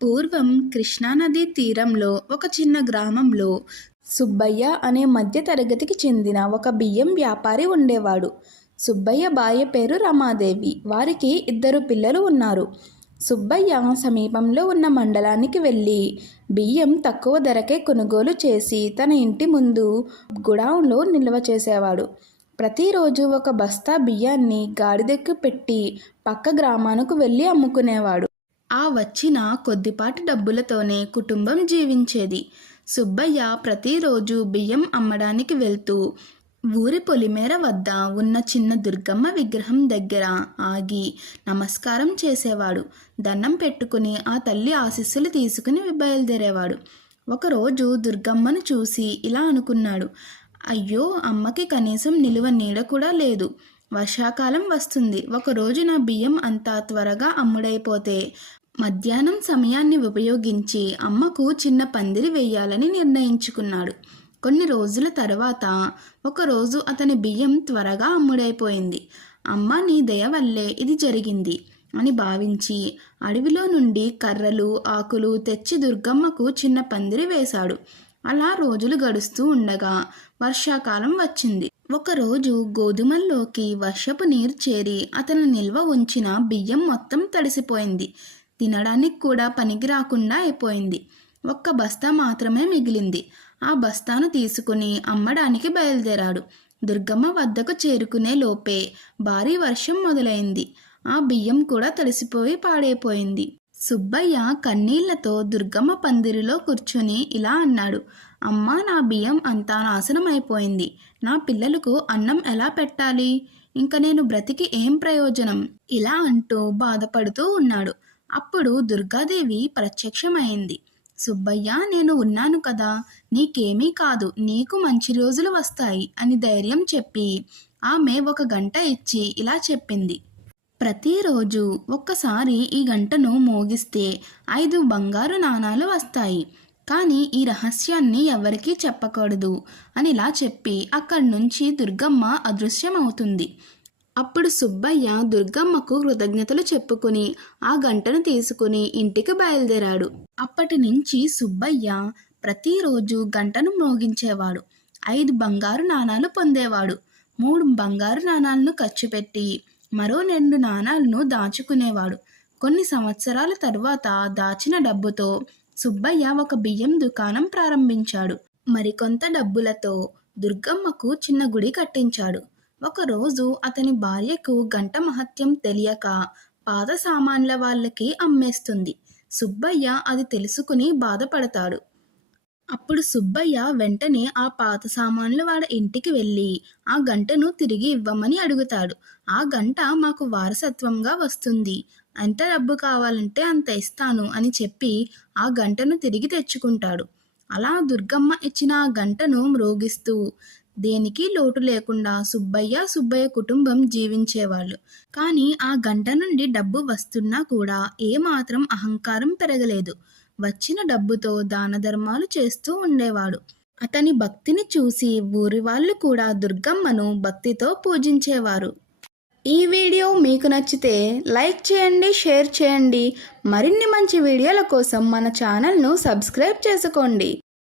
పూర్వం కృష్ణానదీ తీరంలో ఒక చిన్న గ్రామంలో సుబ్బయ్య అనే మధ్య తరగతికి చెందిన ఒక బియ్యం వ్యాపారి ఉండేవాడు. సుబ్బయ్య భార్య పేరు రమాదేవి. వారికి 2 పిల్లలు ఉన్నారు. సుబ్బయ్య సమీపంలో ఉన్న మండలానికి వెళ్ళి బియ్యం తక్కువ ధరకే కొనుగోలు చేసి తన ఇంటి ముందు గుడాంలో నిల్వ చేసేవాడు. ప్రతిరోజు ఒక బస్తా బియ్యాన్ని గాడిదెక్కి పెట్టి పక్క గ్రామానికి వెళ్ళి అమ్ముకునేవాడు. ఆ వచ్చిన కొద్దిపాటి డబ్బులతోనే కుటుంబం జీవించేది. సుబ్బయ్య ప్రతిరోజు బియ్యం అమ్మడానికి వెళ్తూ ఊరి పొలిమేర వద్ద ఉన్న చిన్న దుర్గమ్మ విగ్రహం దగ్గర ఆగి నమస్కారం చేసేవాడు. దండం పెట్టుకుని ఆ తల్లి ఆశీస్సులు తీసుకుని బయలుదేరేవాడు. ఒకరోజు దుర్గమ్మను చూసి ఇలా అనుకున్నాడు, అయ్యో, అమ్మకి కనీసం నిలువ నీడ కూడా లేదు. వర్షాకాలం వస్తుంది. ఒకరోజు నా బియ్యం అంతా త్వరగా అమ్ముడైపోతే మధ్యాహ్నం సమయాన్ని ఉపయోగించి అమ్మకు చిన్న పందిరి వేయాలని నిర్ణయించుకున్నాడు. కొన్ని రోజుల తర్వాత ఒకరోజు అతని బియ్యం త్వరగా అమ్ముడైపోయింది. అమ్మ, నీ దయ వల్లే ఇది జరిగింది అని భావించి అడవిలో నుండి కర్రలు, ఆకులు తెచ్చి దుర్గమ్మకు చిన్న పందిరి వేశాడు. అలా రోజులు గడుస్తూ ఉండగా వర్షాకాలం వచ్చింది. ఒకరోజు గోధుమల్లోకి వర్షపు నీరు చేరి అతను నిల్వ ఉంచిన బియ్యం మొత్తం తడిసిపోయింది. తినడానికి కూడా పనికి రాకుండా అయిపోయింది. ఒక్క బస్తా మాత్రమే మిగిలింది. ఆ బస్తాను తీసుకుని అమ్మడానికి బయలుదేరాడు. దుర్గమ్మ వద్దకు చేరుకునే లోపే భారీ వర్షం మొదలైంది. ఆ బియ్యం కూడా తడిసిపోయి పాడైపోయింది. సుబ్బయ్య కన్నీళ్లతో దుర్గమ్మ పందిరిలో కూర్చుని ఇలా అన్నాడు, అమ్మా, నా బియ్యం అంతా నాశనం అయిపోయింది. నా పిల్లలకు అన్నం ఎలా పెట్టాలి? ఇంక నేను బ్రతికి ఏం ప్రయోజనం? ఇలా అంటూ బాధపడుతూ ఉన్నాడు. అప్పుడు దుర్గాదేవి ప్రత్యక్షమైంది. సుబ్బయ్య, నేను ఉన్నాను కదా, నీకేమీ కాదు, నీకు మంచి రోజులు వస్తాయి అని ధైర్యం చెప్పి ఆమె ఒక గంట ఇచ్చి ఇలా చెప్పింది, ప్రతిరోజు ఒక్కసారి ఈ గంటను మోగిస్తే 5 బంగారు నాణాలు వస్తాయి. కానీ ఈ రహస్యాన్ని ఎవరికీ చెప్పకూడదు అని ఇలా చెప్పి అక్కడి నుంచి దుర్గమ్మ అదృశ్యమవుతుంది. అప్పుడు సుబ్బయ్య దుర్గమ్మకు కృతజ్ఞతలు చెప్పుకుని ఆ గంటను తీసుకుని ఇంటికి బయలుదేరాడు. అప్పటి నుంచి సుబ్బయ్య ప్రతిరోజు గంటను మోగించేవాడు. 5 బంగారు నాణాలు పొందేవాడు. 3 బంగారు నాణాలను ఖర్చు పెట్టి మరో 2 నాణాలను దాచుకునేవాడు. కొన్ని సంవత్సరాల తరువాత దాచిన డబ్బుతో సుబ్బయ్య ఒక బియ్యం దుకాణం ప్రారంభించాడు. మరికొంత డబ్బులతో దుర్గమ్మకు చిన్న గుడి కట్టించాడు. ఒకరోజు అతని భార్యకు గంట మహత్యం తెలియక పాత సామాన్ల వాళ్ళకి అమ్మేస్తుంది. సుబ్బయ్య అది తెలుసుకుని బాధపడతాడు. అప్పుడు సుబ్బయ్య వెంటనే ఆ పాత సామాన్ల వాడి ఇంటికి వెళ్ళి ఆ గంటను తిరిగి ఇవ్వమని అడుగుతాడు. ఆ గంట మాకు వారసత్వంగా వస్తుంది, ఎంత డబ్బు కావాలంటే అంత ఇస్తాను అని చెప్పి ఆ గంటను తిరిగి తెచ్చుకుంటాడు. అలా దుర్గమ్మ ఇచ్చిన ఆ గంటను మ్రోగిస్తూ దేనికి లోటు లేకుండా సుబ్బయ్య కుటుంబం జీవించేవాళ్ళు. కానీ ఆ గంట నుండి డబ్బు వస్తున్నా కూడా ఏమాత్రం అహంకారం పెరగలేదు. వచ్చిన డబ్బుతో దాన ధర్మాలు చేస్తూ ఉండేవాడు. అతని భక్తిని చూసి ఊరి వాళ్ళు కూడా దుర్గమ్మను భక్తితో పూజించేవారు. ఈ వీడియో మీకు నచ్చితే లైక్ చేయండి, షేర్ చేయండి. మరిన్ని మంచి వీడియోల కోసం మన ఛానల్ను సబ్స్క్రైబ్ చేసుకోండి.